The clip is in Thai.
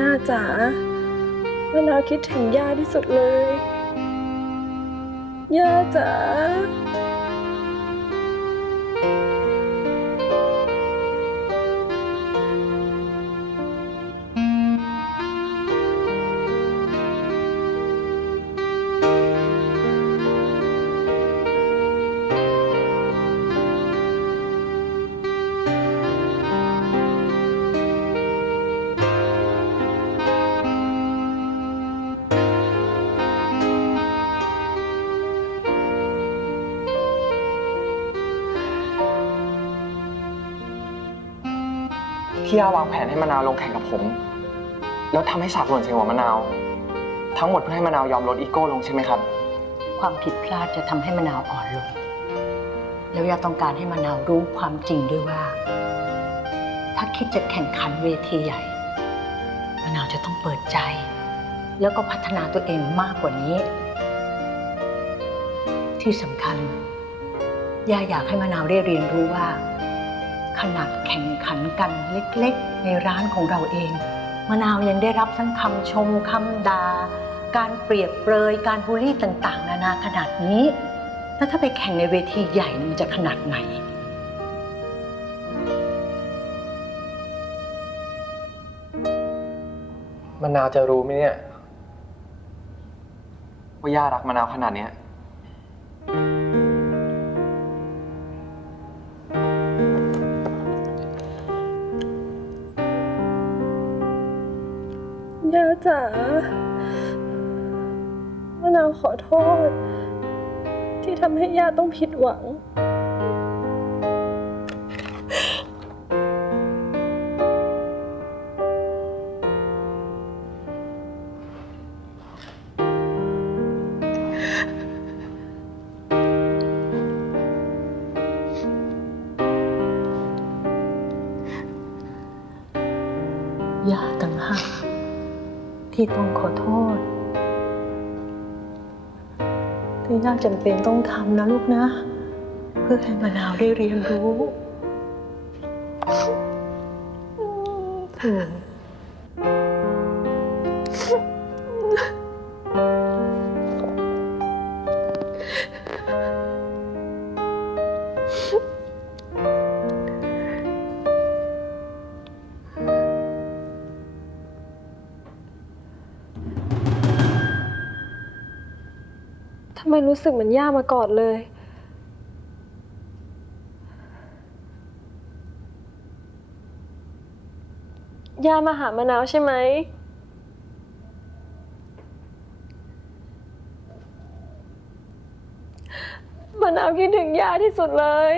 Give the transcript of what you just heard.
น่าจ๋ามะนาคิดถึงย่าที่สุดเลย ย่าจ๋า พี่ย่าวางแผนให้มะนาวลงแข่งกับผม แล้วทำให้ฉากหล่นใส่หัวมะนาว ทั้งหมดเพื่อให้มะนาวยอมลดอีโก้ลงใช่ไหมครับ ความผิดพลาดจะทำให้มะนาวอ่อนลง แล้วยาต้องการให้มะนาวรู้ความจริงด้วยว่า ถ้าคิดจะแข่งขันเวทีใหญ่ มะนาวจะต้องเปิดใจ แล้วก็พัฒนาตัวเองมากกว่านี้ ที่สำคัญย่าอยากให้มะนาวได้เรียนรู้ว่า ขนาดแข่งขันกันเล็กๆ ในร้านของเราเอง มะนาวยังได้รับทั้งคำชมคำด่าการเปรียบเปรยการบูลลี่ต่าง ๆ นานาขนาดนี้ แล้วถ้าไปแข่งในเวทีใหญ่เนี่ยมันจะขนาดไหน มะนาวจะรู้ไหมเนี่ย ว่าย่ารักมะนาวขนาดเนี้ย ย่าจ๋ามะนาวขอโทษ ที่ทำให้ย่าต้องผิดหวังอย่าต่างหาก ที่ต้องขอโทษ ที่ย่าจำเป็นต้องทำนะลูกนะ เพื่อให้มะนาวได้เรียนรู้เออ ทำไมรู้สึกเหมือนย่ามากอดเลย ย่ามาหามะนาวใช่ไหม มะนาวคิดถึงย่าที่สุดเลย